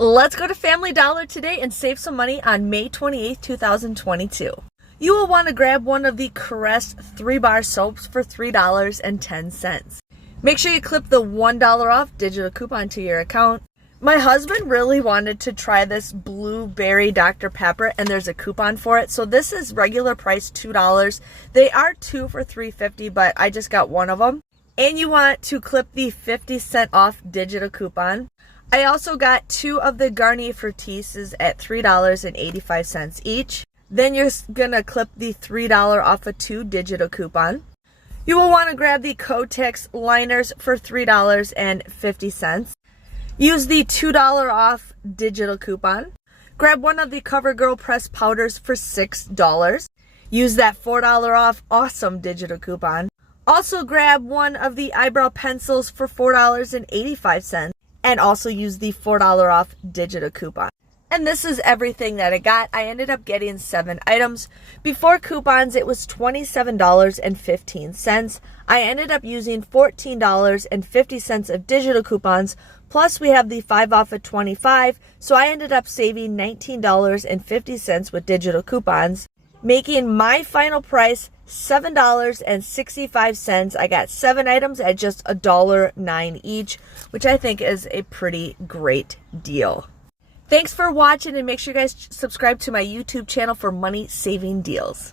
Let's go to Family Dollar today and save some money on May 28th, 2022. You will want to grab one of the Crest 3-bar soaps for $3.10. Make sure you clip the $1 off digital coupon to your account. My husband really wanted to try this blueberry Dr. Pepper, and there's a coupon for it. So this is regular price $2. They are 2 for $3.50, but I just got one of them. And you want to clip the 50% off digital coupon. I also got 2 of the Garnier Fructises at $3.85 each. Then you're gonna clip the $3 off a 2 digital coupon. You will want to grab the Kotex liners for $3.50. Use the $2 off digital coupon. Grab one of the CoverGirl pressed powders for $6. Use that $4 off awesome digital coupon. Also grab one of the eyebrow pencils for $4.85 and also use the $4 off digital coupon. And this is everything that I got. I ended up getting 7 items. Before coupons, it was $27.15. I ended up using $14.50 of digital coupons. Plus, we have the 5 off of 25. So I ended up saving $19.50 with digital coupons, making my final price $7.65. I got 7 items at just $1.09 each, which I think is a pretty great deal. Thanks for watching, and make sure you guys subscribe to my YouTube channel for money saving deals.